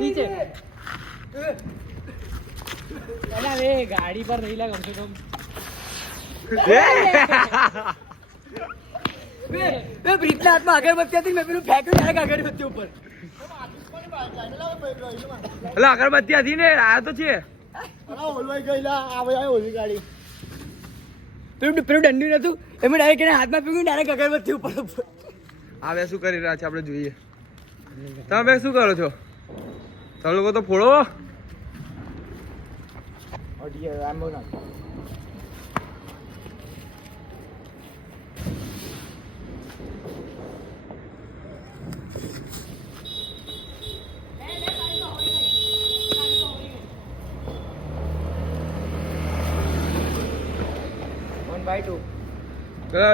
નીચે. અલા ગાડી પર નહીં લાગે કમસે કમ બે પ્રીતના હાથમાં અગરબત્તી હતી મેં પેલું ફેંક્યું ડાયરેક્ટ અગરબત્તી ઉપર. એટલે અગરબત્તી હતી ને આ તો છે. પેલું પેલું દંડ્યું નતું. એમાં ડાયરેક્ટ એને હાથમાં પીવું ડાયરેક્ટ અગરબત્તી ઉપર. ઉપર હવે શું કરી રહ્યા છે આપણે જોઈએ. તમે શું કરો છો? તમે લોકો તો ફોડો.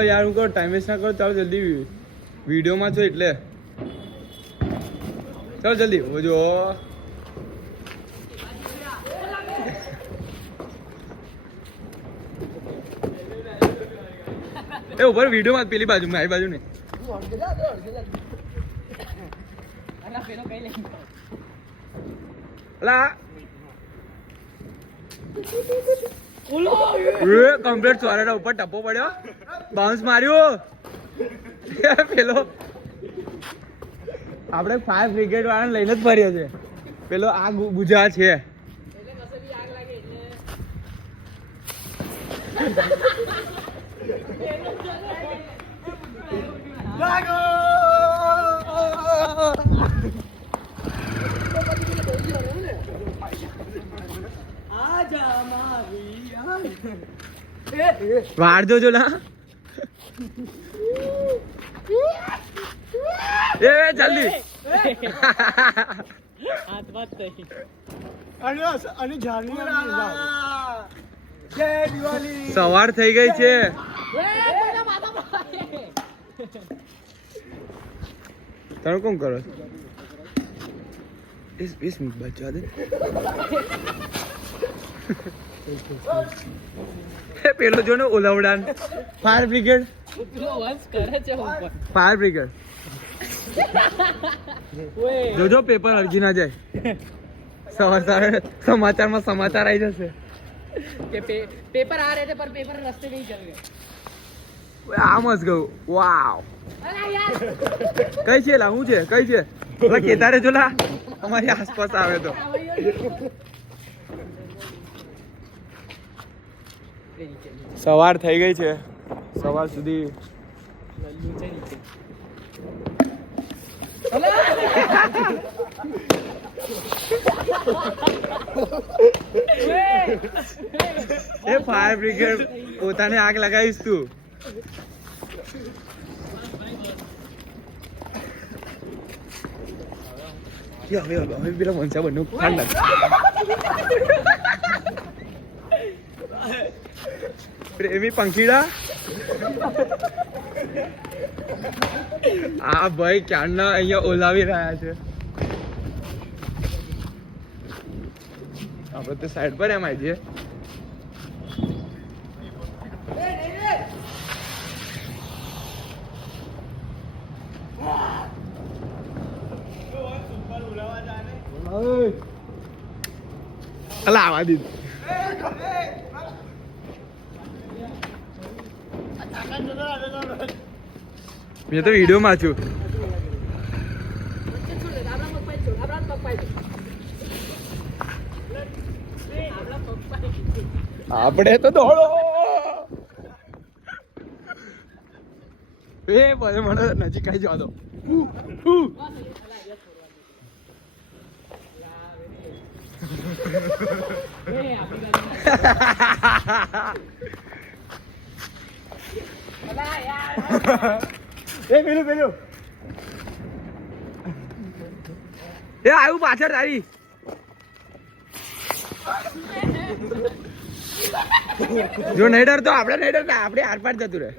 યાર હું કહું ટાઈમ વેસ્ટ ના કરો ચાલો જલ્દી વિડીયોમાં છો એટલે. ચાલો જલ્દી ઓ જો એ ઉપર વિડીયોમાં પેલી બાજુ મારી બાજુ ને એ કમ્પ્લીટ ઉપર ટપ્પો પડ્યો. બાઉન્સ માર્યો. પેલો. આપણે ફાયર બ્રિગેડ વાળાને લઈને જ ફર્યો છે. પેલો આ ગુ- ગુજા છે. વાળ જોજો ના એ જલ્દી. હાથ વાત થઈ. જય દિવાળી. સવાર થઈ ગઈ છે. તમે કોણ કરો છો? વીસ વીસ મિનિટ બચવા દે. એ પેલો જો ને ઓલવડાન. ફાયર બ્રિગેડ પેલો વંશ કરે છે ઉપર. ફાયર બ્રિગેડ જોજો પેપર અરજી ના જાય. સવાર સવારે સમાચારમાં સમાચાર આવી જશે. કે પેપર આ રહે પર પેપર રસ્તે નહીં ચલ વાવ કઈ છે લા છે? કઈ છે? પેલા કેતારે જો લા. અમારી આસપાસ આવે તો. સવાર થઈ ગઈ છે. સવાર સુધી એ ફાયર બ્રિગેડ પોતાને આગ લગાવીશ તું. હવે હવે પેલા બનવું પ્રેમી પંખીડા. આ ભાઈ ક્યારના અહીંયા ઓલાવી રહ્યા છે? આપણે તો સાઈડ પર એમ આવી જઈએ અલા, આવા દીધું. મેં તો વિડીયોમાં છું. આપણે તો દોડો! એ બધે મને નજીક આવી જવા દો. યાર એ, પેલું પેલું. એ આવ્યું પાછળ તારી. જો નહીં ડરતો, આપણે નહીં ડરતા, આપણે આર પાર જતું રહે.